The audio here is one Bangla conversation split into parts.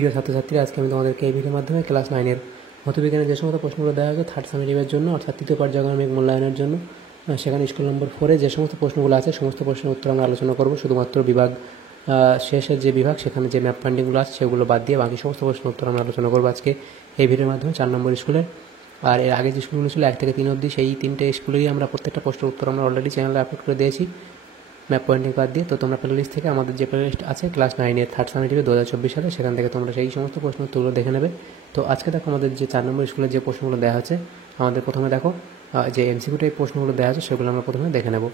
প্রিয় ছাত্রছাত্রীরা, আজকে আমি তোমাদেরকে এই ভিডিওর মাধ্যমে ক্লাস 9-এর ভৌতবিজ্ঞানের যে সমস্ত প্রশ্নগুলো দেওয়া হয়েছে থার্ড সামেটিভের জন্য অর্থাৎ তৃতীয় পর্যায়ক্রমিক মূল্যায়নের জন্য, সেখানে স্কুল নম্বর 4-এ যে সমস্ত প্রশ্নগুলো আছে সমস্ত প্রশ্নের উত্তর আমরা আলোচনা করব। শুধুমাত্র বিভাগ শেষের যে বিভাগ সেখানে যে ম্যাপ পয়েন্টিংগুলো আছে সেগুলো বাদ দিয়ে বাকি সমস্ত প্রশ্নের উত্তর আমরা আলোচনা করবো আজকে এই ভিডিওর মাধ্যমে 4 নম্বর স্কুলের। আর এর আগে যে স্কুলগুলো ছিল 1 থেকে 3 অবধি, সেই 3টে স্কুলেই আমরা প্রত্যেকটা প্রশ্নের উত্তর আমরা অলরেডি চ্যানেলে আপলোড করে দিয়েছি ম্যাপ পয়েন্টিং বাদ দিয়ে। তো তোমরা প্লে লিস্ট থেকে আমাদের যে প্লে লিস্ট আছে ক্লাস 9-এর থার্ড সামেটিভে 2024 সালে, সেখান থেকে তোমরা সেই সমস্ত প্রশ্ন উত্তরগুলো দেখে নেবে। তো আজকে দেখো আমাদের যে 4 নম্বর স্কুলের যে প্রশ্নগুলো দেওয়া আছে, আমাদের প্রথমে দেখো যে এমসিকিউ টাইপ প্রশ্নগুলো দেওয়া আছে সেগুলো আমরা প্রথমে দেখে নেব।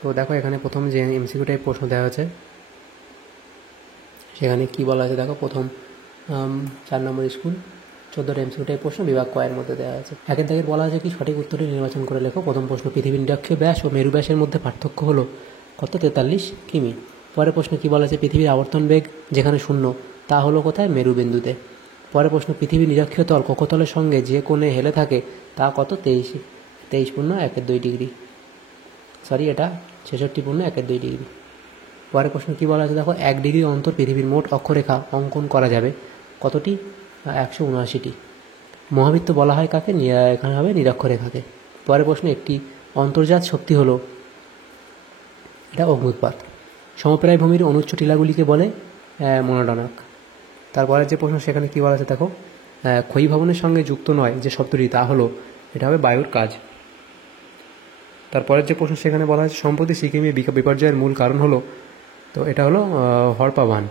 তো দেখো এখানে প্রথম যে এমসিকিউ টাইপ প্রশ্ন দেওয়া আছে সেখানে কী বলা আছে দেখো। প্রথম 4 নম্বর স্কুল 14টা এমসিকিউ টাইপ প্রশ্ন বিভাগ কয়ের মধ্যে দেওয়া আছে। একের দাগের বলা আছে কি সঠিক উত্তরটি নির্বাচন করে লেখো। প্রথম প্রশ্ন, পৃথিবীর নিরক্ষীয় ব্যাস ও মেরু ব্যাসের মধ্যে পার্থক্য হলো কত? 43 কিমি। পরের প্রশ্ন কী বলা আছে, পৃথিবীর আবর্তন বেগ যেখানে 0 তা হলো কোথায়? মেরু বিন্দুতে। পরের প্রশ্ন, পৃথিবীর নিরক্ষীয় তল কক্ষতলের সঙ্গে যে কোণে হেলে থাকে তা কত? 23.1 ডিগ্রি। সরি, এটা 66.1 ডিগ্রি। পরের প্রশ্ন কী বলা আছে দেখো, 1 ডিগ্রি অন্তর পৃথিবীর মোট অক্ষরেখা অঙ্কন করা যাবে কতটি? 179টি। মহাবৃত্ত বলা হয় কাকে? এখানে হবে নিরক্ষরেখাকে। পরের প্রশ্ন, একটি অন্তর্জাত শক্তি হলো, এটা অগ্নুৎপাত। সমপ্রায় ভূমির অনুচ্চ টিলাগুলিকে বলে মনোডনাক। তারপরের যে প্রশ্ন সেখানে কী বলা আছে দেখো, ক্ষয়ী ভবনের সঙ্গে যুক্ত নয় যে শব্দটি তা হলো, এটা হবে বায়ুর কাজ। তারপরের যে প্রশ্ন সেখানে বলা হয়েছে সম্প্রতি সিকিমে বিপর্যয়ের মূল কারণ হলো, তো এটা হলো হরপাবান।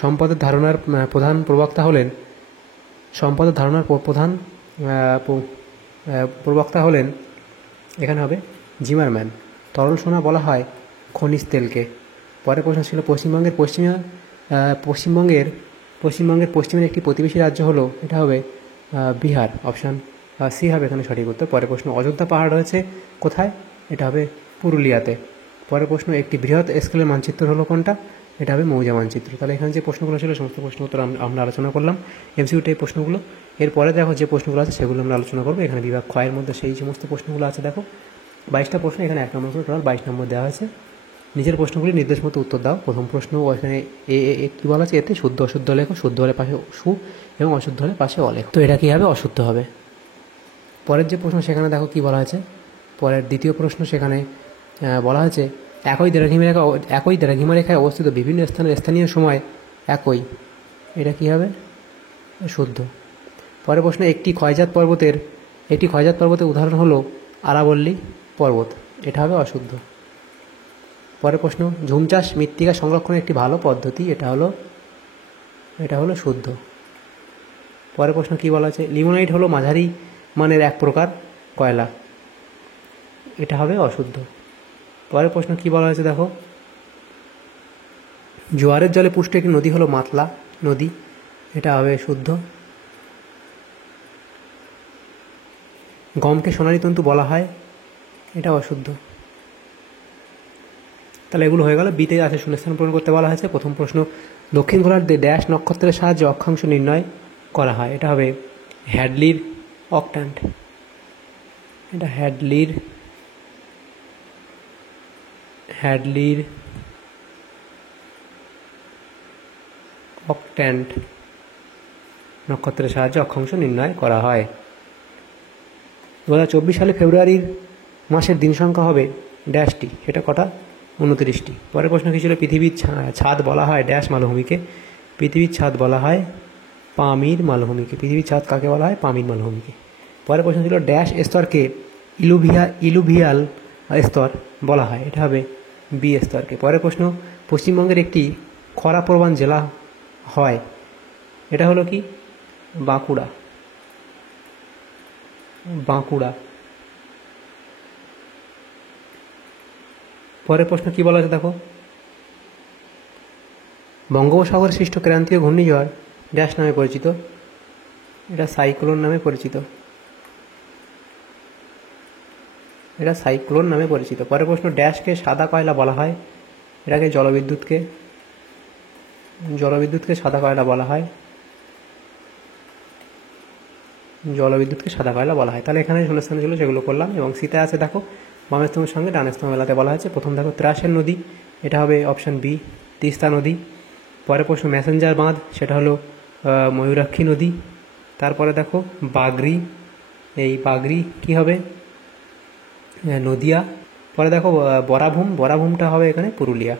সম্পদের ধারণার প্রধান প্রবক্তা হলেন, সম্পদের ধারণার প্রধান প্রবক্তা হলেন, এখানে হবে জিমারম্যান। তরল সোনা বলা হয় খনিজ তেলকে। পরের প্রশ্ন ছিল পশ্চিমবঙ্গের পশ্চিমের একটি প্রতিবেশী রাজ্য হলো, এটা হবে বিহার। অপশান সি হবে এখানে সঠিক উত্তর। পরের প্রশ্ন, অযোধ্যা পাহাড় রয়েছে কোথায়? এটা হবে পুরুলিয়াতে। পরের প্রশ্ন, একটি বৃহৎ স্কেলের মানচিত্র হলো কোনটা? এটা হবে মৌজা মানচিত্র। তাহলে এখানে যে প্রশ্নগুলো ছিল সমস্ত প্রশ্ন উত্তর আমরা আলোচনা করলাম, এমসিকিউ টাইপ প্রশ্নগুলো। এরপরে দেখো যে প্রশ্নগুলো আছে সেগুলো আমরা আলোচনা করবো। এখানে বিভাগ ক্ষয়ের মধ্যে সেই সমস্ত প্রশ্নগুলো আছে দেখো 22টা প্রশ্ন, এখানে 1 নম্বর করে টোটাল 22 নম্বর দেওয়া হয়েছে। নিজের প্রশ্নগুলি নির্দেশ মতো উত্তর দাও। প্রথম প্রশ্ন, এখানে কী বলা আছে, এতে শুদ্ধ অশুদ্ধ লেখো। শুদ্ধ হলে পাশে সু এবং অশুদ্ধ হলে পাশে অলেখ। তো এটা কী হবে? অশুদ্ধ হবে। পরের যে প্রশ্ন সেখানে দেখো কী বলা আছে। পরের দ্বিতীয় প্রশ্ন সেখানে বলা হয়েছে একই দ্রাঘিমা রেখায় অবস্থিত বিভিন্ন স্থানের স্থানীয় সময় একই, এটা কী হবে? শুদ্ধ। পরের প্রশ্ন, একটি ক্ষয়জাত পর্বতের উদাহরণ হলো আরাবল্লী পর্বত, এটা হবে অশুদ্ধ। পরের প্রশ্ন, ঝুম চাষ মৃত্তিকা সংরক্ষণের একটি ভালো পদ্ধতি, এটা হলো শুদ্ধ। পরের প্রশ্ন কী বলা আছে, লিমোনাইট হলো মাঝারি মানের এক প্রকার কয়লা, এটা হবে অশুদ্ধ। পরের প্রশ্ন কী বলা হয়েছে দেখো, জোয়ারের জলে পুষ্ট একটি নদী হলো মাতলা নদী, এটা হবে শুদ্ধ। গমকে সোনালী তন্তু বলা হয়, এটা অশুদ্ধ। তাহলে এগুলো হয়ে গেল। বিতে আছে শূন্যস্থান পূরণ করতে বলা হয়েছে। প্রথম প্রশ্ন, দক্ষিণ গোলার্ধে ড্যাশ নক্ষত্রের সাহায্যে অক্ষাংশ নির্ণয় করা হয়, এটা হবে হ্যাডলির অক্ট্যান্ট, এটা হ্যাডলির অক্ট্যান্ট নক্ষত্রের সাহায্যে অক্ষাংশ নির্ণয় করা হয়। 2024 সালে ফেব্রুয়ারির মাসের দিন সংখ্যা হবে ড্যাশটি, সেটা কটা? 29টি। পরের প্রশ্ন কী ছিল, পৃথিবীর ছাদ বলা হয় ড্যাশ মালভূমিকে, পৃথিবীর ছাদ বলা হয় পামির মালভূমিকে। পৃথিবীর ছাদ কাকে বলা হয়? পামির মালভূমিকে। পরের প্রশ্ন ছিল ড্যাশ স্তরকে ইলুভিয়াল স্তর বলা হয়, এটা হবে বি স্তরকে। পরের প্রশ্ন, পশ্চিমবঙ্গের একটি খরাপ্রবণ জেলা হয়, এটা হলো কি? বাঁকুড়া। পরের প্রশ্ন কী বলা আছে দেখো, বঙ্গোপসাগর সৃষ্ট ক্রান্তীয় ঘূর্ণিঝড় ড্যাশ নামে পরিচিত, এটা সাইক্লোন নামে পরিচিত। পরের প্রশ্ন, ড্যাশকে সাদা কয়লা বলা হয়, এটাকে জলবিদ্যুৎকে সাদা কয়লা বলা হয়, তাহলে এখানে শূন্যস্থান ছিল সেগুলো করলাম। এবং শীতে আছে দেখো বামের স্তম্ভের সঙ্গে ডানের স্তম্ভ মেলাতে বলা হয়েছে। প্রথম দেখো ত্রাসের নদী, এটা হবে অপশান বি তিস্তা নদী। পরের প্রশ্ন ম্যাসেঞ্জার বাঁধ, সেটা হলো ময়ূরাক্ষী নদী। তারপরে দেখো বাগরি, এই বাগরি কি হবে, নদিয়া। পরে দেখো বরাভূম, বরাভূমটা হবে এখানে পুরুলিয়া।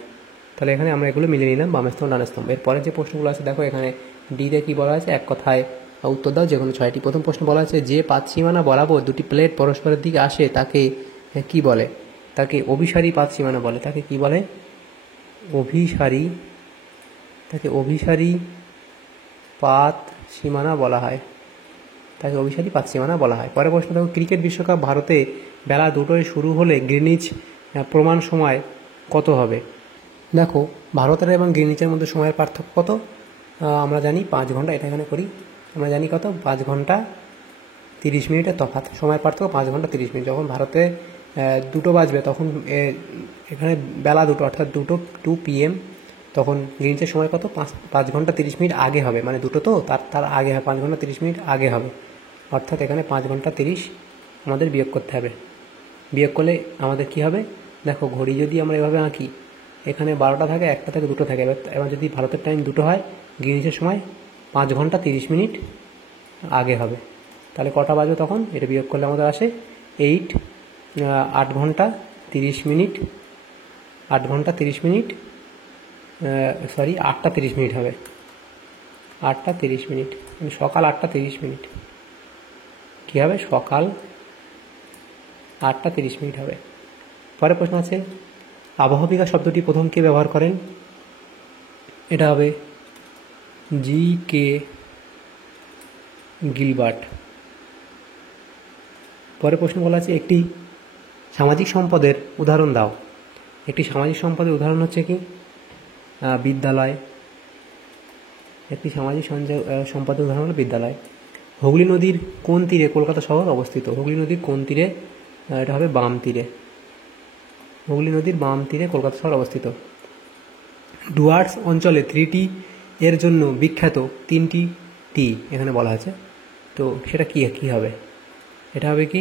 তাহলে এখানে আমরা এগুলো মিলিয়ে নিলাম বাম স্তম্ভ ডান স্তম্ভ। এরপরে যে প্রশ্নগুলো আছে দেখো এখানে ডিতে কী বলা আছে, এক কথায় উত্তর দাও যে কোনো 6টি। প্রথম প্রশ্ন বলা আছে যে পাতসীমানা বরাবর দুটি প্লেট পরস্পরের দিকে আসে তাকে কি বলে, তাকে অভিসারী পাতসীমানা বলে। তাকে কি বলে, অভিসারী, তাকে অভিসারী পাত সীমানা বলা হয়, তাকে অভিসারী পাত সীমানা বলা হয়। পরের প্রশ্ন দেখো ক্রিকেট বিশ্বকাপ ভারতে বেলা 2টোয় শুরু হলে গ্রিনিচ প্রমাণ সময় কত হবে। দেখো ভারতের এবং গ্রিনিচের মধ্যে সময়ের পার্থক্য কত, আমরা জানি 5 ঘন্টা। এটা এখানে করি, আমরা জানি কত, 5 ঘন্টা 30 মিনিটের তফাৎ, সময়ের পার্থক্য 5 ঘন্টা 30 মিনিট। যখন ভারতে 2টো বাজবে তখন এখানে বেলা 2টো অর্থাৎ 2 PM, তখন গ্রিনিচের সময় কত, 5 ঘন্টা 30 মিনিট আগে হবে, মানে 2টো তো তার আগে হবে, 5 ঘন্টা 30 মিনিট আগে হবে। অর্থাৎ এখানে 5 ঘন্টা 30 আমাদের বিয়োগ করতে হবে। বিয়োগ করলে আমাদের কি হবে, দেখো ঘড়ি যদি আমরা এভাবে আঁকি, এখানে 12টা থাকে, 1টা থেকে 2টো থাকে। এবার যদি ভারতের টাইম 2টো হয়, গ্রিনিচের সময় 5 ঘন্টা 30 মিনিট আগে হবে। তাহলে কটা বাজবে তখন, এটা বিয়োগ করলে আমাদের আসে 8 ঘন্টা 30 মিনিট, 8 ঘন্টা 30 মিনিট, সরি 8টা 30 মিনিট হবে, 8টা 30 মিনিট, সকাল 8টা 30 মিনিট কী হবে, সকাল 8টা 30 মিনিট হবে। পরের প্রশ্ন আছে আবহবিকা শব্দটি প্রথম কে ব্যবহার করেন, এটা হবে G.K. গিলবার্ট। পরের প্রশ্ন বলা আছে একটি সামাজিক সম্পদের উদাহরণ দাও। একটি সামাজিক সম্পদের উদাহরণ হচ্ছে কি, বিদ্যালয়। একটি সামাজিক সম্পদের উদাহরণ হলো বিদ্যালয়। হুগলি নদীর কোন তীরে কলকাতা শহর অবস্থিত, হুগলি নদীর কোন তীরে, এটা হবে বাম তীরে, হুগলি নদীর বাম তীরে কলকাতা শহর অবস্থিত। ডুয়ার্স অঞ্চলে 3টি এর জন্য বিখ্যাত 3টি টি এখানে বলা আছে, তো সেটা কি কি হবে, এটা হবে কি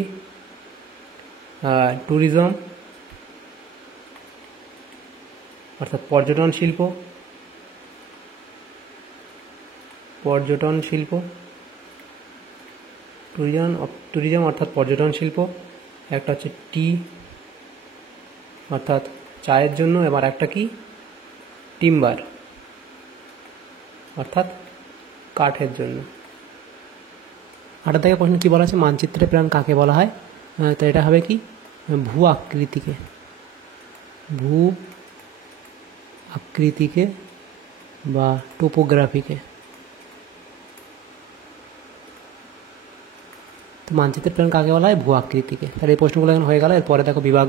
ট্যুরিজম অর্থাৎ পর্যটন শিল্প, পর্যটন শিল্প, ট্যুরিজম অর্থাৎ পর্যটন শিল্প। একটা হচ্ছে টি অর্থাৎ চায়ের জন্য, এবার একটা কি টিম্বার অর্থাৎ কাঠের জন্য। 8 থেকে প্রশ্ন কী বলা আছে, মানচিত্রে প্রাণ কাকে বলা হয়, তো এটা হবে কি ভূ আকৃতিকে, ভূ আকৃতিকে বা টোপোগ্রাফিকে। তো মানচিত্রের প্রাণ কাকে বলা হয়, ভূ আকৃতিকে। তাহলে এই প্রশ্নগুলো এখন হয়ে গেল। এরপরে দেখো বিভাগ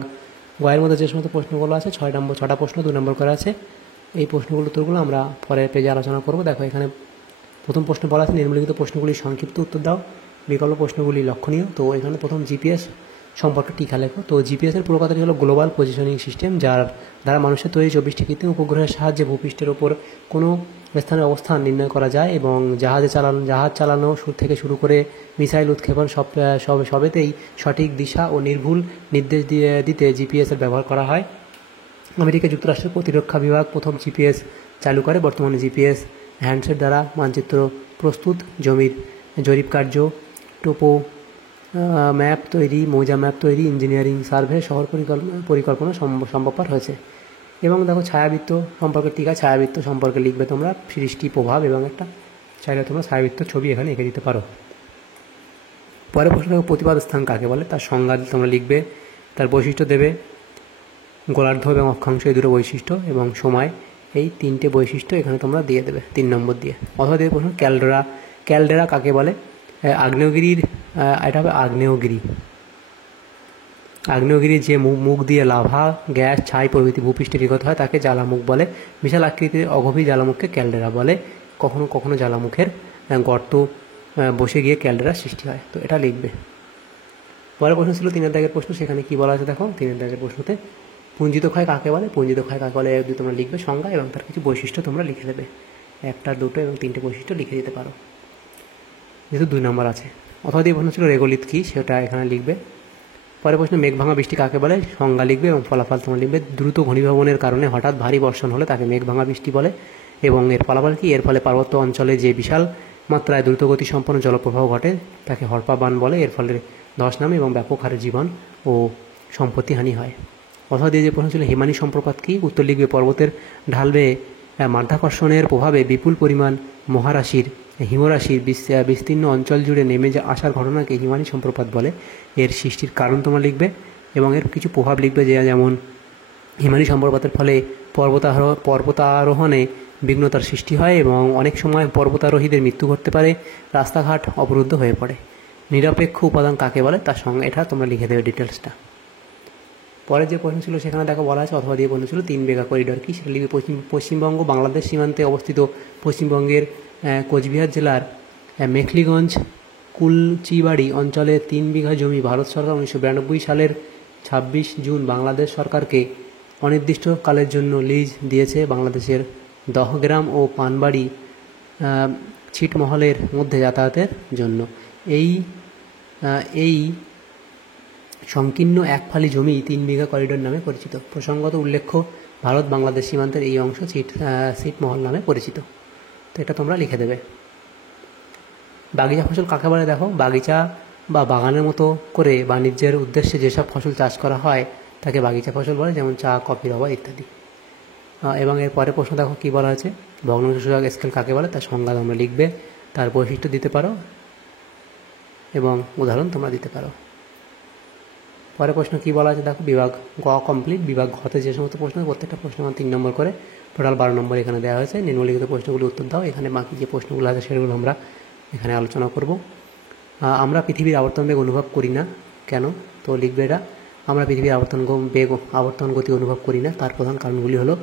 গয়ের মধ্যে যে সমস্ত প্রশ্নগুলো আছে 6টা প্রশ্ন 2 নম্বর করে আছে। এই প্রশ্নগুলো উত্তরগুলো আমরা পরের পেজে আলোচনা করব। দেখো এখানে প্রথম প্রশ্ন বলা আছে নিম্নলিখিত প্রশ্নগুলির সংক্ষিপ্ত উত্তর দাও, বিকল্প প্রশ্নগুলি লক্ষণীয়। তো এখানে প্রথম জিপিএস সম্পর্কে টিকা লেখো। তো জিপিএসের পুরো কথাটি হলো গ্লোবাল পজিশনিং সিস্টেম, যার দ্বারা মানুষের তৈরি 24টি কৃত্রিম উপগ্রহের সাহায্যে ভূপৃষ্ঠের ওপর কোনো স্থানের অবস্থান নির্ণয় করা যায় এবং জাহাজ চালানো থেকে শুরু করে মিসাইল উৎক্ষেপণ সবেতেই সঠিক দিশা ও নির্ভুল নির্দেশ দিতে জিপিএসের ব্যবহার করা হয়। আমেরিকা যুক্তরাষ্ট্রের প্রতিরক্ষা বিভাগ প্রথম জিপিএস চালু করে। বর্তমানে জিপিএস হ্যান্ডসেট দ্বারা মানচিত্র প্রস্তুত, জমির জরিপ কার্য, টোপো ম্যাপ তৈরি, মৌজা ম্যাপ তৈরি, ইঞ্জিনিয়ারিং সার্ভে, শহর পরিকল্পনা সম্ভবপর হয়েছে। এবং দেখো ছায়াবৃত্ত সম্পর্কে টিকা, ছায়াবৃত্ত সম্পর্কে লিখবে তোমরা সৃষ্টি, প্রভাব এবং একটা চাইলে তোমরা ছায়াবৃত্ত ছবি এখানে এঁকে দিতে পারো। পরের প্রশ্ন প্রতিপাদ স্থান কাকে বলে, তার সংজ্ঞা তোমরা লিখবে, তার বৈশিষ্ট্য দেবে, গোলার্ধ এবং অক্ষাংশ এই 2টো বৈশিষ্ট্য এবং সময়, এই 3টে বৈশিষ্ট্য এখানে তোমরা দিয়ে দেবে 3 নম্বর দিয়ে। অথবা দিয়ে প্রশ্ন ক্যালডেরা কাকে বলে, আগ্নেয়গিরির, এটা হবে আগ্নেয়গিরির যে মুখ দিয়ে লাভা, গ্যাস, ছাই প্রভৃতি ভূপৃষ্ঠে নির্গত হয় তাকে জ্বালামুখ বলে। বিশাল আকৃতির অগভীর জ্বালামুখকে ক্যালডেরা বলে। কখনো কখনো জ্বালামুখের গর্ত বসে গিয়ে ক্যালডেরা সৃষ্টি হয়, তো এটা লিখবে। পরের প্রশ্ন ছিল 3 দাগের প্রশ্ন, সেখানে কি বলা আছে দেখো 3 দাগের প্রশ্নতে পুঞ্জিত ক্ষয় কাকে বলে, পুঞ্জিত ক্ষয় কাকে বলে যদি তোমরা লিখবে সংজ্ঞা এবং তার কিছু বৈশিষ্ট্য তোমরা লিখে দেবে, 1টা 2টো এবং 3টে বৈশিষ্ট্য লিখে দিতে পারো, যেহেতু 2 নম্বর আছে। অথবা দিয়ে প্রশ্ন ছিল রেগোলিথ কী, সেটা এখানে লিখবে। পরের প্রশ্ন মেঘভাঙা বৃষ্টি কাকে বলে, সংজ্ঞা লিখবে এবং ফলাফল তোমরা লিখবে। দ্রুত ঘনীভবনের কারণে হঠাৎ ভারী বর্ষণ হলে তাকে মেঘভাঙা বৃষ্টি বলে এবং এর ফলাফল কি? এর ফলে পার্বত্য অঞ্চলে যে বিশাল মাত্রায় দ্রুতগতি সম্পন্ন জলপ্রবাহ ঘটে তাকে হড়পা বান বলে। এর ফলে ধস নামে এবং ব্যাপক হারে জীবন ও সম্পত্তি হানি হয়। অথবা দিয়ে যে প্রশ্ন ছিল হিমানি সম্প্রপাত কি? উত্তর লিখবে পর্বতের ঢাল বেয়ে মাধ্যাকর্ষণের প্রভাবে বিপুল পরিমাণ মহারাশির হিমরাশির বিস্তীর্ণ অঞ্চল জুড়ে নেমে আসার ঘটনাকে হিমানি সম্প্রপাত বলে। এর সৃষ্টির কারণ তোমরা লিখবে এবং এর কিছু প্রভাব লিখবে, যেমন হিমানি সম্প্রপাতের ফলে পর্বতারোহণে বিঘ্নতার সৃষ্টি হয় এবং অনেক সময় পর্বতারোহীদের মৃত্যু ঘটতে পারে, রাস্তাঘাট অবরুদ্ধ হয়ে পড়ে। নিরপেক্ষ উপাদান কাকে বলে? তার সঙ্গে এটা তোমরা লিখে দেবে ডিটেলসটা। পরের যে প্রশ্ন ছিল সেখানে দেখো বলা আছে অথবা দিয়ে প্রশ্ন ছিল 3 মেগা করিডোর কি? সেটা লিখবে পশ্চিমবঙ্গ বাংলাদেশ সীমান্তে অবস্থিত পশ্চিমবঙ্গের কোচবিহার জেলার মেখলিগঞ্জ কুলচিবাড়ি অঞ্চলে 3 বিঘা জমি ভারত সরকার 1992 সালের 26 জুন বাংলাদেশ সরকারকে অনির্দিষ্টকালের জন্য লিজ দিয়েছে বাংলাদেশের দহগ্রাম ও পানবাড়ি ছিটমহলের মধ্যে যাতায়াতের জন্য। এই সংকীর্ণ এক ফালি জমি 3 বিঘা করিডোর নামে পরিচিত। প্রসঙ্গত উল্লেখ্য, ভারত বাংলাদেশ সীমান্তের এই অংশ ছিটমহল নামে পরিচিত। তো এটা তোমরা লিখে দেবে। বাগিচা ফসল কাকে বলে? দেখো, বাগিচা বা বাগানের মতো করে বাণিজ্যের উদ্দেশ্যে যেসব ফসল চাষ করা হয় তাকে বাগিচা ফসল বলে, যেমন চা, কফি, রবার ইত্যাদি। এবং এর পরে প্রশ্ন দেখো কী বলা আছে, ভগ্নাংশসূচক স্কেল কাকে বলে? তার সংজ্ঞা তোমরা লিখবে, তার বৈশিষ্ট্য দিতে পারো এবং উদাহরণ তোমরা দিতে পারো। পরে প্রশ্ন কী বলা আছে দেখো, বিভাগ গ কমপ্লিট। বিভাগ ঘতে যে সমস্ত প্রশ্ন, প্রত্যেকটা প্রশ্ন 3 নম্বর করে, টোটাল 12 নম্বর এখানে দেওয়া হয়েছে। নিম্নলিখিত প্রশ্নগুলো উত্তর দাও। এখানে বাকি যে প্রশ্নগুলো আছে সেগুলো আমরা এখানে আলোচনা করব। আমরা পৃথিবীর আবর্তন বেগ অনুভব করি না কেন? তো লিখবে এটা, আমরা পৃথিবীর আবর্তন গতি অনুভব করি না। তার প্রধান কারণগুলি হলো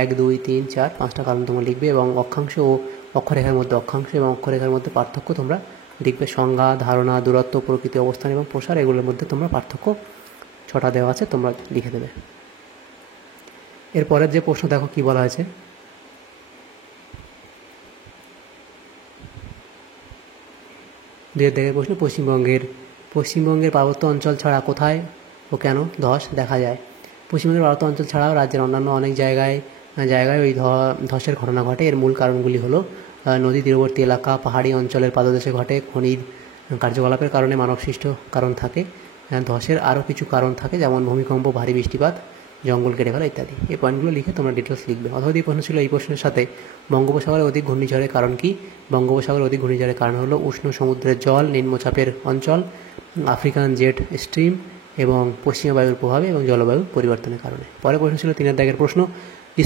1, 2, 3, 4, 5টা কারণ তোমরা লিখবে এবং অক্ষাংশ ও অক্ষরেখার মধ্যে অক্ষাংশ এবং অক্ষরেখার মধ্যে পার্থক্য তোমরা লিখবে। সংজ্ঞা, ধারণা, দূরত্ব, প্রকৃতি, অবস্থান এবং প্রসার, এগুলোর মধ্যে তোমরা পার্থক্য 6টা দেওয়া আছে, তোমরা লিখে দেবে। এরপরের যে প্রশ্ন দেখো কি বলা আছে, দেখে প্রশ্ন, পশ্চিমবঙ্গের পার্বত্য অঞ্চল ছাড়া কোথায় ও কেন ধস দেখা যায়? পশ্চিমবঙ্গের পার্বত্য অঞ্চল ছাড়াও রাজ্যের অন্যান্য অনেক জায়গায় ওই ধসের ঘটনা ঘটে। এর মূল কারণগুলি হলো নদী তীরবর্তী এলাকা, পাহাড়ি অঞ্চলের পাদদেশে ঘটে, খনিজ কার্যকলাপের কারণে মানবসৃষ্ট কারণ থাকে। ধসের আরও কিছু কারণ থাকে, যেমন ভূমিকম্প, ভারী বৃষ্টিপাত, জঙ্গল কেটে ফেলা ইত্যাদি। এই পয়েন্টগুলো লিখে তোমরা ডিটেলস লিখবে। অথবা এই প্রশ্ন ছিল, এই প্রশ্নের সাথে বঙ্গোপসাগরের অধিক ঘূর্ণিঝড়ের কারণ কি? বঙ্গোপসাগরের অধিক ঘূর্ণিঝড়ের কারণ হলো উষ্ণ সমুদ্রের জল, নিম্নচাপের অঞ্চল, আফ্রিকান জেট স্ট্রিম এবং পশ্চিমা বায়ুর প্রভাবে এবং জলবায়ু পরিবর্তনের কারণে। পরের প্রশ্ন ছিল 3 দাগের প্রশ্ন,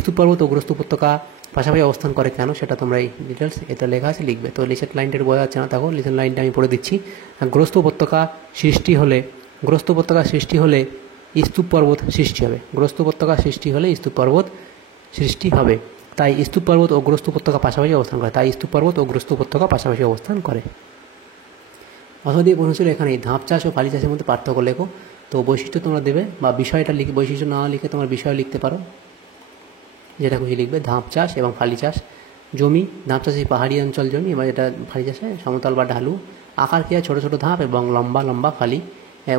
স্তূপ পর্বত ও গ্রস্ত উপত্যকা পাশাপাশি অবস্থান করে কেন? সেটা তোমরা এই ডিটেলস এটা লেখা আছে লিখবে। তো লিসেন লাইনটা বোঝা যাচ্ছে না, দেখো লিসেন লাইনটা আমি পড়ে দিচ্ছি। গ্রস্ত উপত্যকা সৃষ্টি হলে স্তূপ পর্বত সৃষ্টি হবে। গ্রস্ত উপত্যকা সৃষ্টি হলে স্তূপ পর্বত সৃষ্টি হবে। তাই স্তূপ পর্বত ও গ্রস্ত উপত্যকা পাশাপাশি অবস্থান করে। অথবা দিয়ে প্রশ্ন ছিল এখানে ধাপ চাষ ও ফালি চাষের মধ্যে পার্থক্য লেখো। তো বৈশিষ্ট্য তোমরা দেবে বা বিষয়টা লিখে, বৈশিষ্ট্য না লিখে তোমার বিষয় লিখতে পারো, যেটা খুশি লিখবে। ধাপ চাষ এবং ফালি চাষ, জমি ধাপ চাষে পাহাড়ি অঞ্চল জমি, এবার এটা ফালি চাষে সমতল বা ঢালু। আকার কী হয়? ছোটো ছোটো ধাপ এবং লম্বা লম্বা ফালি।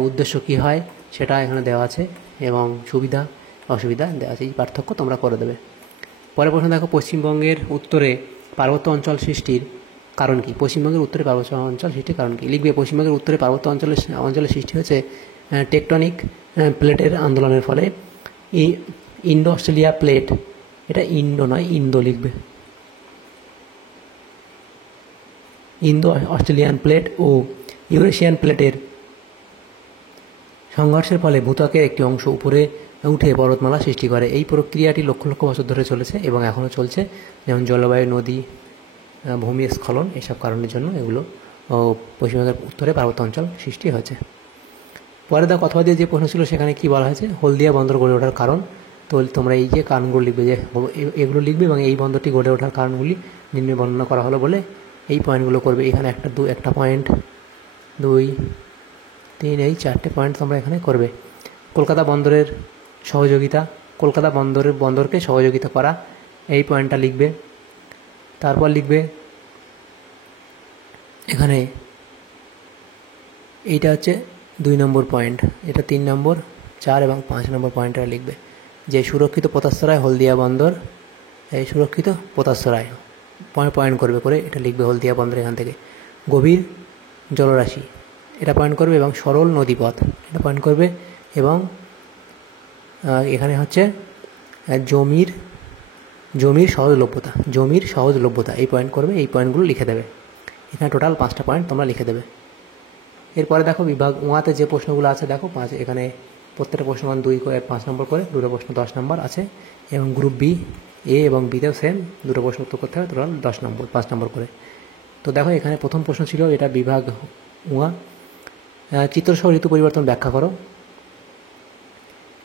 উদ্দেশ্য কী হয় সেটা এখানে দেওয়া আছে এবং সুবিধা অসুবিধা দেওয়া আছে। এই পার্থক্য তোমরা করে দেবে। পরের প্রশ্ন দেখো, পশ্চিমবঙ্গের উত্তরে পার্বত্য অঞ্চল সৃষ্টির কারণ কি? পশ্চিমবঙ্গের উত্তরে পার্বত্য অঞ্চল সৃষ্টির কারণ কি? লিখবে পশ্চিমবঙ্গের উত্তরে পার্বত্য অঞ্চলের সৃষ্টি হয়েছে টেকটনিক প্লেটের আন্দোলনের ফলে। ইন্ডো অস্ট্রেলিয়া প্লেট, এটা ইন্ডো নয় ইন্দো লিখবে। ইন্দো অস্ট্রেলিয়ান প্লেট ও ইউরেশিয়ান প্লেটের সংঘর্ষের ফলে ভূত্বকের একটি অংশ উপরে উঠে পর্বতমালা সৃষ্টি করে। এই প্রক্রিয়াটি লক্ষ লক্ষ বছর ধরে চলেছে এবং এখনও চলছে, যেমন জলবায়ু, নদী, ভূমিস্খলন, এসব কারণের জন্য এগুলো পশ্চিমবঙ্গের উত্তরে পার্বত্য অঞ্চল সৃষ্টি হয়েছে। পরে দেখো অথবা দিয়ে যে প্রশ্ন ছিল সেখানে কী বলা হয়েছে, হলদিয়া বন্দর গড়ে ওঠার কারণ। তো তোমরা এই যে কারণগুলো লিখবে, যে এগুলো লিখবে এবং এই বন্দরটি গড়ে ওঠার কারণগুলি নিম্নে বর্ণনা করা হলো বলে এই পয়েন্টগুলো করবে। এখানে একটা পয়েন্ট, 2, 3, এই 4টে পয়েন্ট তোমরা এখানে করবে। কলকাতা বন্দরকে সহযোগিতা করা, এই পয়েন্টটা লিখবে। তারপর লিখবে এখানে এইটা হচ্ছে 2 নম্বর পয়েন্ট, এটা 3 নম্বর, 4 এবং 5 নম্বর পয়েন্টটা লিখবে যে সুরক্ষিত পোতাশ্রয় হলদিয়া বন্দর এই সুরক্ষিত পোতাশ্রয় পয়েন্ট করবে করে এটা লিখবে হলদিয়া বন্দর এখান থেকে। গভীর জলরাশি এটা পয়েন্ট করবে এবং সরল নদীপথ এটা পয়েন্ট করবে এবং এখানে হচ্ছে জমির সহজলভ্যতা এই পয়েন্ট করবে, এই পয়েন্টগুলো লিখে দেবে। এখানে টোটাল 5টা পয়েন্ট তোমরা লিখে দেবে। এরপরে দেখো বিভাগ ওয়াতে যে প্রশ্নগুলো আছে দেখো এখানে প্রত্যেকটা প্রশ্ন 2 করে 5 নম্বর করে, দুটো প্রশ্ন 10 নম্বর আছে এবং গ্রুপ বি এ এবং বিতেও সেম দুটো প্রশ্ন উত্তর করতে হবে, টোটাল 10 নম্বর 5 নম্বর করে। তো দেখো এখানে প্রথম প্রশ্ন ছিল এটা বিভাগ ওয়া, চিত্রসহ ঋতু পরিবর্তন ব্যাখ্যা করো।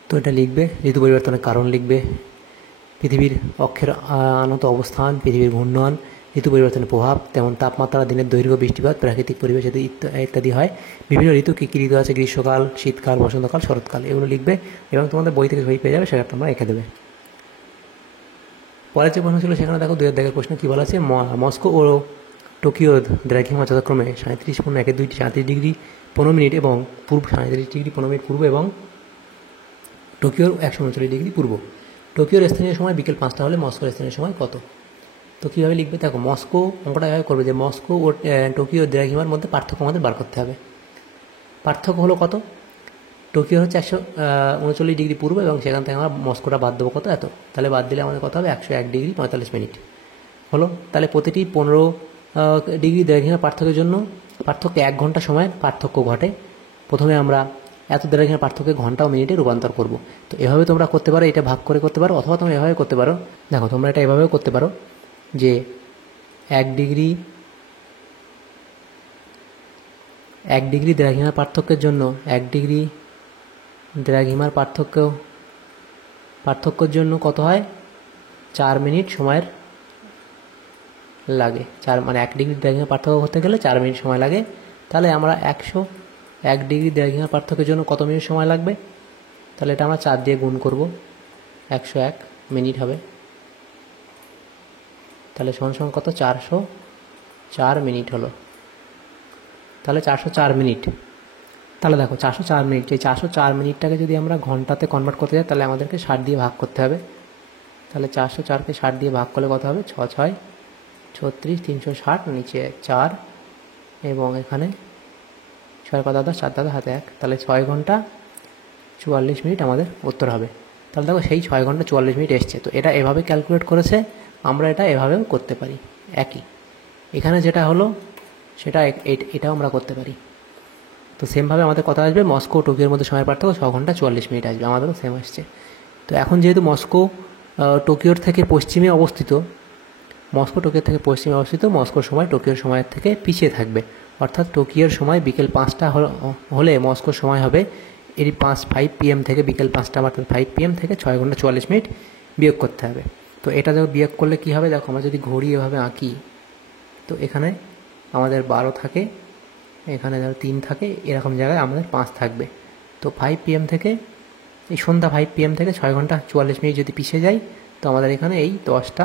তো এটা লিখবে ঋতু পরিবর্তনের কারণ লিখবে, পৃথিবীর অক্ষের আনত অবস্থান, পৃথিবীর ঘূর্ণন, ঋতু পরিবর্তনের প্রভাব, তেমন তাপমাত্রা, দিনের দৈর্ঘ্য, বৃষ্টিপাত, প্রাকৃতিক পরিবেশ ইত্যাদি হয়। বিভিন্ন ঋতু কী কী ঋতু আছে, গ্রীষ্মকাল, শীতকাল, বসন্তকাল, শরৎকাল, এগুলো লিখবে এবং তোমাদের বই থেকে বই পেয়ে যাবে, সেটা তোমরা এঁকে দেবে। পরের যে প্রশ্ন ছিল সেখানে দেখো 2 দাগের প্রশ্ন কী বলা আছে, মস্কো ও টোকিও দ্রাঘিমা যথাক্রমে 37.1 ডিগ্রি 15 মিনিট এবং 37 ডিগ্রি 15 মিনিট পূর্ব এবং টোকিওর 139 ডিগ্রি পূর্ব। টোকিওর স্থানীয় সময় বিকেল 5টা হলে মস্কোর স্থানীয় সময় কত? তো কীভাবে লিখবে দেখো, মস্কো অঙ্কটা এভাবে করবে যে মস্কো ও টোকিও দ্রাঘিমার মধ্যে পার্থক্য আমাদের বার করতে হবে। পার্থক্য হলো কত? টোকিও হচ্ছে 139 ডিগ্রি পূর্ব এবং সেখান থেকে আমরা মস্কোটা বাদ দেবো কত, এত, তাহলে বাদ দিলে আমাদের কত হবে 101 ডিগ্রি 45 মিনিট হলো। তাহলে প্রতিটি 15 ডিগ্রি দ্রাঘিমা পার্থক্যের জন্য পার্থক্য 1 ঘন্টা সময়ের পার্থক্য ঘটে। প্রথমে আমরা এত দ্রাঘিমা পার্থক্যে ঘন্টা ও মিনিটে রূপান্তর করব। তো এভাবে তোমরা করতে পারো, এটা ভাগ করে করতে পারো, অথবা তোমরা এভাবে করতে পারো। দেখো তোমরা এটা এভাবেও করতে পারো যে 1 ডিগ্রি দ্রাঘিমার পার্থক্যের জন্য 1 ডিগ্রি দ্রাঘিমার পার্থক্যের জন্য কত হয়, 4 মিনিট সময়ের লাগে। 1 ডিগ্রি দ্রাঘিমার পার্থক্য করতে গেলে 4 মিনিট সময় লাগে। তাহলে আমরা 1 ডিগ্রি দ্রাঘিমার পার্থক্যের জন্য কত মিনিট সময় লাগবে, তাহলে এটা আমরা 4 দিয়ে গুণ করব, 101 মিনিট হবে। তাহলে সমান কত, 404 মিনিট হলো। তাহলে 404 মিনিট, তাহলে দেখো 404 মিনিট, এই 404 মিনিটটাকে যদি আমরা ঘন্টাতে কনভার্ট করতে যাই তাহলে আমাদেরকে 60 দিয়ে ভাগ করতে হবে। তাহলে 404কে 60 দিয়ে ভাগ করলে কত হবে, 6 6 36, 360, নিচে 4 এবং এখানে 6 কথা 10, 4 দাদা হাতে 1, তাহলে 6 ঘন্টা 44 মিনিট আমাদের উত্তর হবে। তাহলে দেখো সেই 6 ঘন্টা 44 মিনিট এসছে। তো এটা এভাবে ক্যালকুলেট করেছে, আমরা এটা এভাবেও করতে পারি একই। এখানে যেটা হলো সেটা এটাও আমরা করতে পারি। তো সেমভাবে আমাদের কথা আসবে, মস্কো ও টোকিওর মধ্যে সময় পার্থক্য 6 ঘন্টা 44 মিনিট আসবে, আমাদেরও সেম আসছে। তো এখন যেহেতু মস্কো টোকিওর থেকে পশ্চিমে অবস্থিত, মস্কোর সময় টোকিওর সময়ের থেকে পিছিয়ে থাকবে। অর্থাৎ টোকিওর সময় বিকেল 5টা হলে মস্কোর সময় হবে এর 5 PM থেকে বিকেল 5টা, অর্থাৎ 5 PM থেকে 6 ঘন্টা 44 মিনিট বিয়োগ করতে হবে। তো এটা যখন বিয়োগ করলে কী হবে দেখো, আমরা যদি ঘড়ি এভাবে আঁকি, তো এখানে আমাদের 12 থাকে, এখানে ধরো 3 থাকে, এরকম জায়গায় আমাদের 5 থাকবে। তো 5 PM থেকে এই সন্ধ্যা 5 PM থেকে 6 ঘন্টা 44 মিনিট যদি পিছিয়ে যাই, তো আমাদের এখানে এই 10টা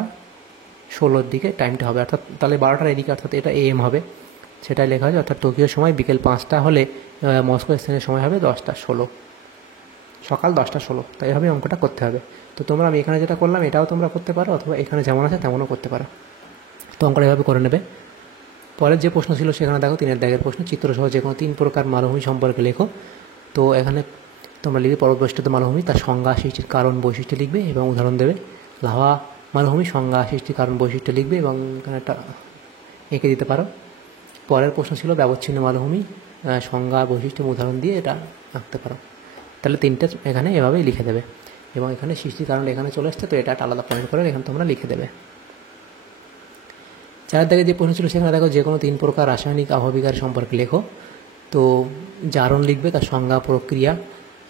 16-র দিকে টাইমটা হবে, অর্থাৎ তাহলে 12টার এদিকে, অর্থাৎ এটা AM হবে, সেটাই লেখা হয়েছে। অর্থাৎ টোকিওর সময় বিকেল 5টা হলে মস্কো স্থানীয় সময় হবে 10টা 16, সকাল 10টা 16। তো এইভাবে অঙ্কটা করতে হবে। তো তোমরা আমি এখানে যেটা করলাম এটাও তোমরা করতে পারো, অথবা এখানে যেমন আছে তেমনও করতে পারো। তো অঙ্কটা এভাবে করে নেবে। পরের যে প্রশ্ন ছিল সেখানে দেখো 3 দাগের প্রশ্ন, চিত্রসহ যে কোনো 3 প্রকার মালভূমি সম্পর্কে লেখো। তো এখানে তোমরা লিখবে পর্বতবেষ্টিত মালভূমি, তার সংজ্ঞা, সৃষ্টির কারণ, বৈশিষ্ট্য লিখবে এবং উদাহরণ দেবে। লাভা মালভূমি, সংজ্ঞা, সৃষ্টির কারণ, বৈশিষ্ট্য লিখবে এবং এখানে একটা এঁকে দিতে পারো। পরের প্রশ্ন ছিল ব্যবচ্ছিন্ন মালভূমি, সংজ্ঞা, বৈশিষ্ট্য, উদাহরণ দিয়ে এটা আঁকতে পারো। তাহলে 3টে এখানে এভাবেই লিখে দেবে এবং এখানে সৃষ্টির কারণ এখানে চলে আসছে, তো এটা একটা আলাদা পয়েন্ট করে এখানে তোমরা লিখে দেবে। 4 দাগে যে প্রশ্ন ছিল সেখানে দেখো যে কোনো 3 প্রকার রাসায়নিক আবহবিকার সম্পর্কে লেখো। তো জারণ লিখবে, তার সংজ্ঞা, প্রক্রিয়া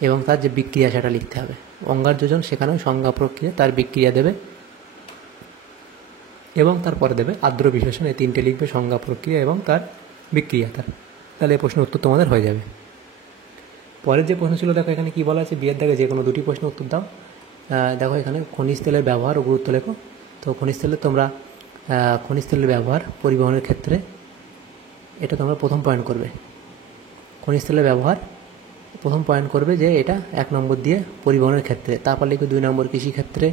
এবং তার যে বিক্রিয়া সেটা লিখতে হবে। অঙ্গার যোজন, সেখানেও সংজ্ঞা, প্রক্রিয়া, তার বিক্রিয়া দেবে এবং তারপরে দেবে আর্দ্র বিশ্লেষণ। এই 3টে লিখবে, সংজ্ঞা, প্রক্রিয়া এবং তার বিক্রিয়া তাহলে এই প্রশ্নের উত্তর তোমাদের হয়ে যাবে। পরের যে প্রশ্ন ছিল দেখো এখানে কী বলা আছে, বিয়ের দাগে যে কোনো 2টি প্রশ্ন উত্তর দাও। দেখো এখানে খনিজ তেলের ব্যবহার ও গুরুত্ব লেখো। তো খনিজ তেলের ব্যবহার পরিবহনের ক্ষেত্রে, এটা তোমরা প্রথম পয়েন্ট করবে। খনিজ তেলের ব্যবহার প্রথম পয়েন্ট করবে যে এটা 1 নম্বর দিয়ে পরিবহনের ক্ষেত্রে, তারপর লিখবে 2 নম্বর কৃষিক্ষেত্রে,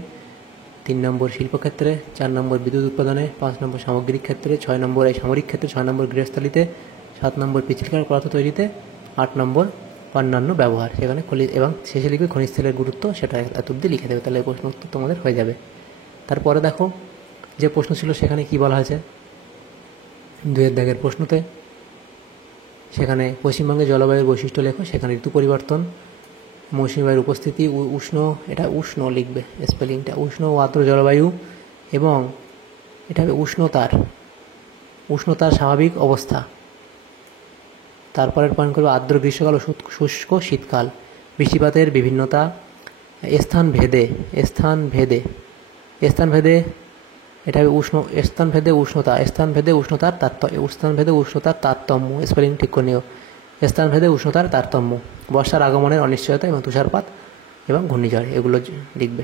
3 নম্বর শিল্পক্ষেত্রে, 4 নম্বর বিদ্যুৎ উৎপাদনে, 5 নম্বর সামগ্রিক ক্ষেত্রে, 6 নম্বর এই সামরিক ক্ষেত্রে, 6 নম্বর গৃহস্থালিতে, 7 নম্বর পিচ্ছিলকার পদার্থ তৈরিতে, 8 নম্বর অন্যান্য ব্যবহার। সেখানে এবং শেষে লিখবে খনিজ তেলের গুরুত্ব, সেটা এত অব্দি লিখে দেবে, তাহলে এই প্রশ্ন উত্তর তোমাদের হয়ে যাবে। তারপরে দেখো যে প্রশ্ন ছিল সেখানে কি বলা হয়েছে 2 দাগের প্রশ্নতে, সেখানে পশ্চিমবঙ্গের জলবায়ুর বৈশিষ্ট্য লেখো। সেখানে ঋতু পরিবর্তন, মৌসুমী বায়ুর উপস্থিতি, উষ্ণ, এটা উষ্ণ লিখবে স্পেলিংটা, উষ্ণ ও আর্দ্র জলবায়ু, এবং এটা হবে উষ্ণতার স্বাভাবিক অবস্থা। তারপরের পয়েন্ট করবে আর্দ্র গ্রীষ্মকাল ও শুষ্ক শীতকাল, বৃষ্টিপাতের বিভিন্নতা, স্থানভেদে এটা হবে স্থানভেদে উষ্ণতার তারতম্য, স্পেলিং ঠিক করে নিও, স্থানভেদে উষ্ণতার তারতম্য, বর্ষার আগমনের অনিশ্চয়তা এবং তুষারপাত এবং ঘূর্ণিঝড়, এগুলো লিখবে।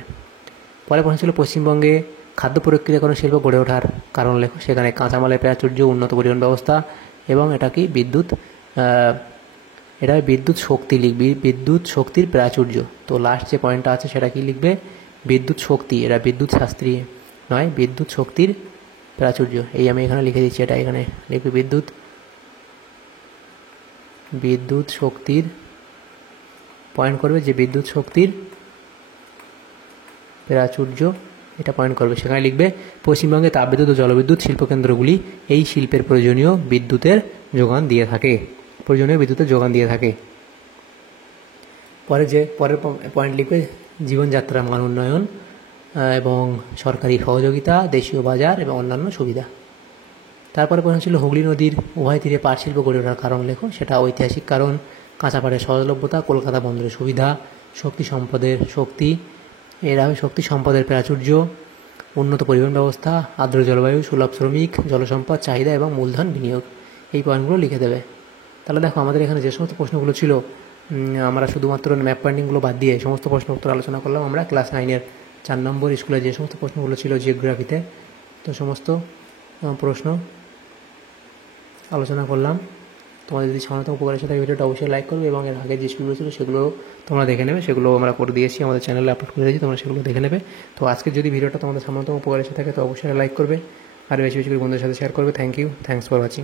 পরে প্রশ্ন ছিল পশ্চিমবঙ্গে খাদ্য প্রক্রিয়াকরণ শিল্প গড়ে ওঠার কারণ লেখো। সেখানে কাঁচামালের প্রাচুর্য, উন্নত পরিবহন ব্যবস্থা, এবং এটা কি বিদ্যুৎ শক্তির প্রাচুর্য। তো লাস্ট যে পয়েন্টটা আছে সেটা কি লিখবে, বিদ্যুৎ শক্তি, এটা বিদ্যুৎ শাস্ত্রী নয়, বিদ্যুৎ শক্তির প্রাচুর্য। এই আমি এখানে লিখে দিচ্ছি, এটা এখানে লিখবে বিদ্যুৎ শক্তির, পয়েন্ট করবে যে বিদ্যুৎ শক্তির প্রাচুর্য, এটা পয়েন্ট করবে। সেখানে লিখবে পশ্চিমবঙ্গে তাপবিদ্যুৎ ও জলবিদ্যুৎ শিল্পকেন্দ্রগুলি এই শিল্পের প্রয়োজনীয় বিদ্যুতের যোগান দিয়ে থাকে। পরের পয়েন্ট লিখবে জীবনযাত্রার মান উন্নয়ন এবং সরকারি সহযোগিতা, দেশীয় বাজার এবং অন্যান্য সুবিধা। তারপরে প্রশ্ন ছিল হুগলি নদীর উভয় তীরে পাট শিল্প গড়ে ওঠার কারণ লেখো। সেটা ঐতিহাসিক কারণ, কাঁচা পাটের সহজলভ্যতা, কলকাতা বন্দরের সুবিধা, শক্তি সম্পদের প্রাচুর্য, উন্নত পরিবহন ব্যবস্থা, আর্দ্র জলবায়ু, সুলভ শ্রমিক, জলসম্পদ চাহিদা এবং মূলধন বিনিয়োগ। এই পয়েন্টগুলো লিখে দেবে। তাহলে দেখো আমাদের এখানে যে সমস্ত প্রশ্নগুলো ছিল, আমরা শুধুমাত্র ম্যাপ পয়েন্টিংগুলো বাদ দিয়ে সমস্ত প্রশ্ন উত্তর আলোচনা করলাম। আমরা ক্লাস 9-এর 4 নম্বর স্কুলে যে সমস্ত প্রশ্নগুলো ছিল জিওগ্রাফিতে, তো সমস্ত প্রশ্ন আলোচনা করলাম। তোমাদের যদি সামান্যতম উপকার এসে থাকে ভিডিওটা অবশ্যই লাইক করবে, এবং এর আগে যে স্কুলগুলো ছিল সেগুলো তোমরা দেখে নেবে, সেগুলো আমরা করে দিয়েছি, আমাদের চ্যানেলে আপলোড করে দিয়েছি, তোমরা সেগুলো দেখে নেবে। তো আজকে যদি ভিডিওটা তোমাদের সামান্যতম উপকার এসে থাকে তো অবশ্যই লাইক করবে, আর বেশি বেশি করে বন্ধুদের সাথে শেয়ার করবে। Thanks for watching.